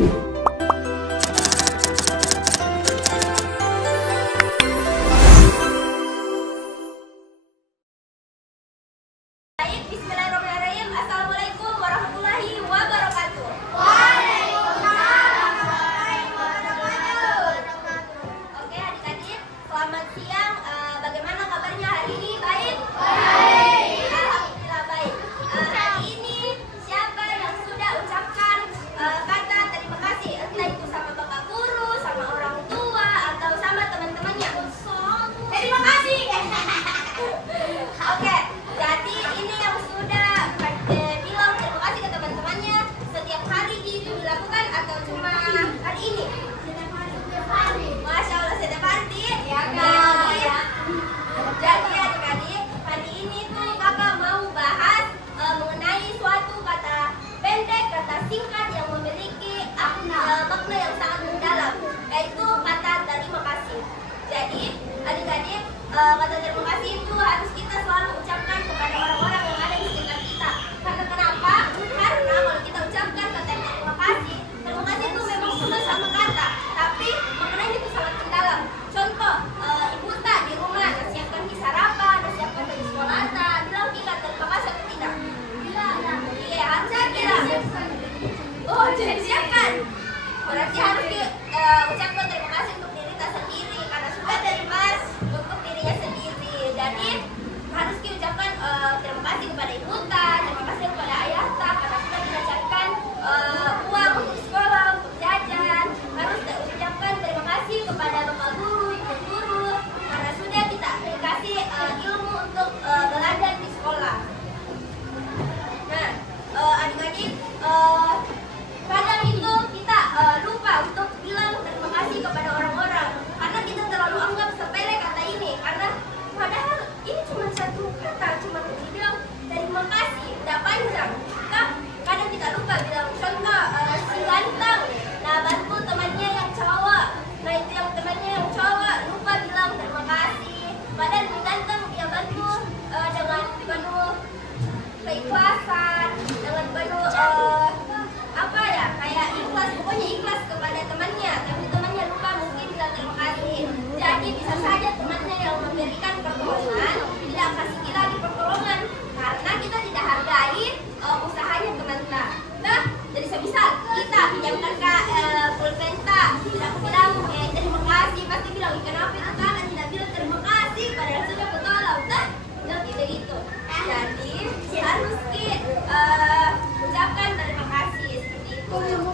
Baik, bismillahirrahmanirrahim. Assalamualaikum warahmatullahi wabarakatuh. Oke adik-adik, selamat siang. Bagaimana kabarnya hari ini? Baik? Alhamdulillah baik. Hari ini siapa yang sudah ucapkan kata terima kasih? Entah itu sama bapak guru, sama orang tua, atau sama teman-temannya. Terima kasih. Oke, jadi ini yang sudah bilang terima kasih ke teman-temannya setiap hari dilakukan atau cuma hari ini? Masya Allah, setiap hari. Jadi adik-adik, hari ini tuh kakak mau bahas mengenai suatu kata pendek, kata singkat yang memiliki makna yang sangat mendalam, yaitu kata terima kasih. Jadi adik-adik, kata terima kasih itu harus kita selalu ucapkan kepada orang-orang yang ada di sekitar kita. Karena kenapa? Karena kalau kita ucapkan kata terima kasih itu memang cuma sama kata, tapi maknanya itu sangat mendalam. Contoh, ibu tak di rumah nasihatkan di sarapan, nasihatkan di sekolah, bilang kita terima kasih atau tidak? Iya, harusnya bilang. Oh, jadi siapkan. Berarti harus ucapkan terima kasih untuk diri kita sendiri karena sudah terima untuk dirinya sendiri. Jadi harus diucapkan terima kasih kepada ibu tak, terima kasih kepada ayah tak karena sudah diajarkan uang untuk sekolah, untuk jajan. Harus diucapkan terima kasih kepada bapak guru, ibu guru karena sudah kita dikasih ilmu untuk belajar di sekolah. Nah, adik-adik, kadang itu kita lupa untuk bilang terima kasih kepada orang-orang karena kita terlalu anggap sepele kata ini, karena padahal ini cuma satu kata, cuma dibilang terima kasih, tidak panjang. Nah, kadang kita lupa bilang. Contoh, si ganteng, nah bantu temannya yang cowok, nah itu yang temannya yang cowok lupa bilang terima kasih, padahal si ganteng dia bantu dengan penuh keikhlasan, dengan penuh apa ya, kayak ikhlas, pokoknya ikhlas kepada temannya, tapi temannya lupa mungkin bilang terima kasih. Jadi bisa saja temannya yang memberikan pertolongan tidak kasih kita lagi pertolongan karena kita tidak hargai usahanya teman kita. Nah, jadi semisal kita pinjamkan ke pulpenta, tidak bilang terima kasih, pasti bilang kenapa itu kakak tidak bilang terima kasih padahal sudah ketolong. Nah, bilang gitu. Jadi harus ucapkan terima kasih seperti itu.